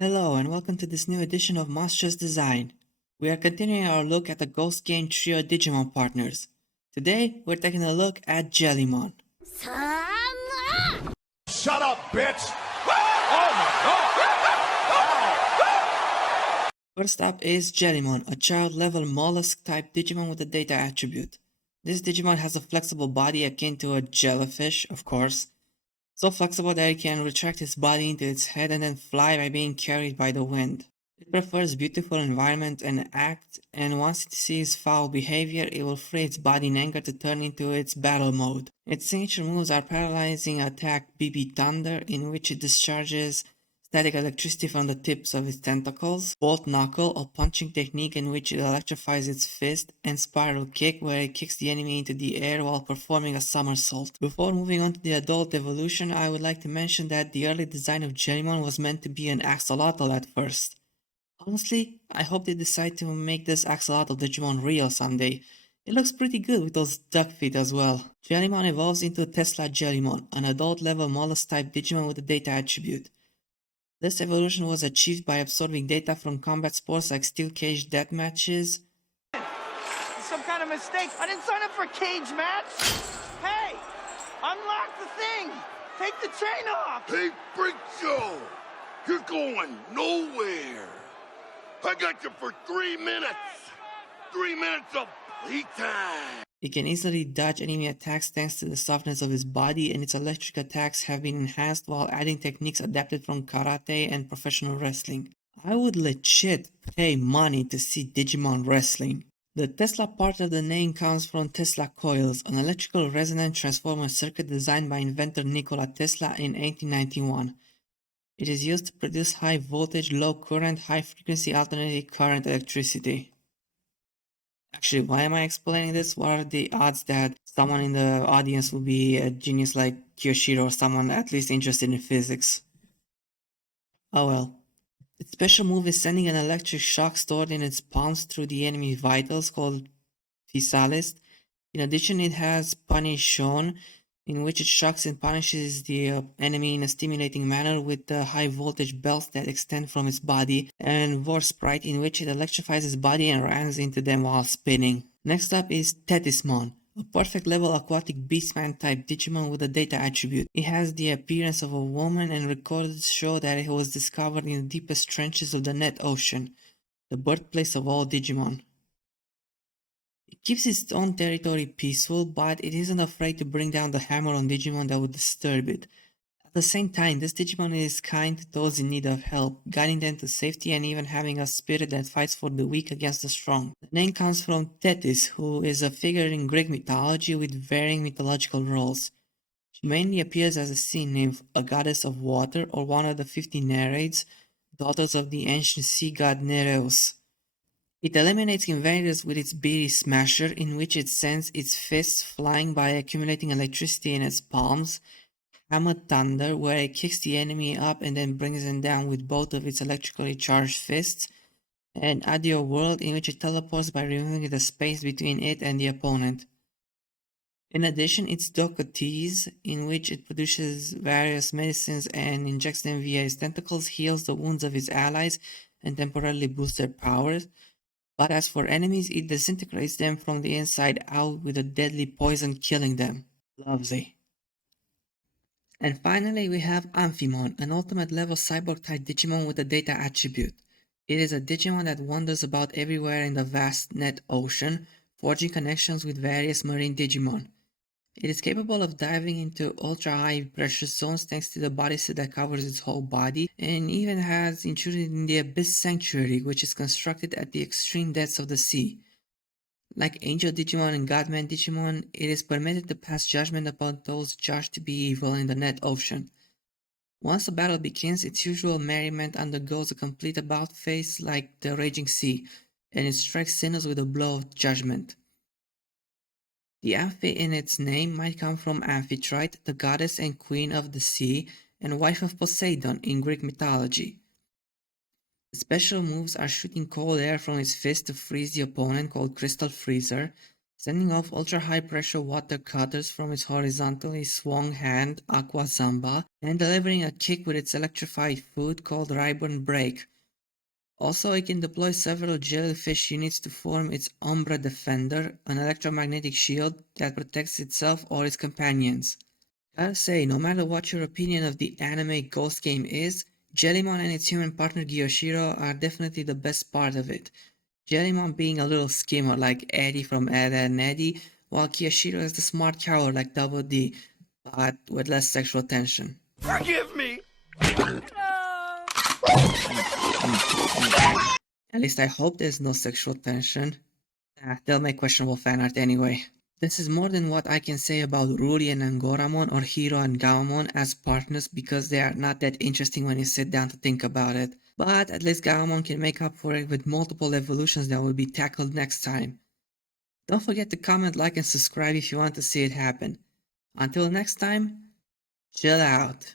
Hello and welcome to this new edition of Monstrous Design. We are continuing our look at the Ghost Game Trio Digimon partners. Today, we're taking a look at Jellymon. Shut up, bitch! Oh my god! First up is Jellymon, a child-level mollusk-type Digimon with a data attribute. This Digimon has a flexible body akin to a jellyfish, of course, so flexible that it can retract its body into its head and then fly by being carried by the wind. It prefers beautiful environment and act, and once it sees foul behavior, it will free its body in anger to turn into its battle mode. Its signature moves are paralyzing attack BB Thunder, in which it discharges static electricity from the tips of its tentacles, Bolt Knuckle, a punching technique in which it electrifies its fist, and Spiral Kick, where it kicks the enemy into the air while performing a somersault. Before moving on to the adult evolution, I would like to mention that the early design of Jellymon was meant to be an axolotl at first. Honestly, I hope they decide to make this axolotl Digimon real someday. It looks pretty good with those duck feet as well. Jellymon evolves into Tesla Jellymon, an adult-level mollusk-type Digimon with a data attribute. This evolution was achieved by absorbing data from combat sports like steel cage death matches. Some kind of mistake. I didn't sign up for a cage match. Hey, unlock the thing. Take the chain off. Hey, Freak Show! You're going nowhere! I got you for 3 minutes! 3 minutes of playtime! It can easily dodge enemy attacks thanks to the softness of its body, and its electric attacks have been enhanced while adding techniques adapted from karate and professional wrestling. I would legit pay money to see Digimon wrestling. The Tesla part of the name comes from Tesla coils, an electrical resonant transformer circuit designed by inventor Nikola Tesla in 1891. It is used to produce high voltage, low current, high frequency alternating current electricity. Actually, why am I explaining this? What are the odds that someone in the audience will be a genius like Kyoshiro or someone at least interested in physics? Oh well. Its special move is sending an electric shock stored in its palms through the enemy's vitals called Physalis. In addition, it has Punish Shown, in which it shocks and punishes the enemy in a stimulating manner with the high voltage belts that extend from its body, and War Sprite, in which it electrifies its body and rams into them while spinning. Next up is Tetismon, a perfect level aquatic beastman type Digimon with a data attribute. It has the appearance of a woman, and records show that it was discovered in the deepest trenches of the Net Ocean, the birthplace of all Digimon. It keeps its own territory peaceful, but it isn't afraid to bring down the hammer on Digimon that would disturb it. At the same time, this Digimon is kind to those in need of help, guiding them to safety and even having a spirit that fights for the weak against the strong. The name comes from Thetis, who is a figure in Greek mythology with varying mythological roles. She mainly appears as a sea nymph, a goddess of water, or one of the 50 Nereids, daughters of the ancient sea god Nereus. It eliminates invaders with its beady smasher, in which it sends its fists flying by accumulating electricity in its palms, Hammer Thunder, where it kicks the enemy up and then brings them down with both of its electrically charged fists, and Adio World, in which it teleports by removing the space between it and the opponent. In addition, its Dokotease, in which it produces various medicines and injects them via its tentacles, heals the wounds of its allies and temporarily boosts their powers. But as for enemies, it disintegrates them from the inside out with a deadly poison, killing them. Lovely. And finally, we have Amphimon, an ultimate level cyborg-type Digimon with a data attribute. It is a Digimon that wanders about everywhere in the vast net ocean, forging connections with various marine Digimon. It is capable of diving into ultra-high pressure zones thanks to the bodysuit that covers its whole body, and even has intruded in the Abyss Sanctuary, which is constructed at the extreme depths of the sea. Like Angel Digimon and Godman Digimon, it is permitted to pass judgment upon those judged to be evil in the Net Ocean. Once a battle begins, its usual merriment undergoes a complete about phase like the raging sea, and it strikes sinners with a blow of judgment. The Amphi in its name might come from Amphitrite, the goddess and queen of the sea and wife of Poseidon in Greek mythology. The special moves are shooting cold air from its fist to freeze the opponent, called Crystal Freezer, sending off ultra-high pressure water cutters from its horizontally swung hand, Aqua Zamba, and delivering a kick with its electrified foot called Ribbon Break. Also, it can deploy several jellyfish units to form its Umbra Defender, an electromagnetic shield that protects itself or its companions. Gotta say, no matter what your opinion of the anime Ghost game is, Jellymon and its human partner Gyoshiro are definitely the best part of it. Jellymon being a little skimmer like Eddie from Ed, Edd n Eddy, while Kyoshiro is the smart coward like Double D, but with less sexual tension. Forgive me! At least I hope there's no sexual tension. They'll make questionable fan art anyway. This is more than what I can say about Ruri and Angoramon or Hiro and Gawamon as partners because they are not that interesting when you sit down to think about it. But at least Gawamon can make up for it with multiple evolutions that will be tackled next time. Don't forget to comment, like, and subscribe if you want to see it happen. Until next time, chill out.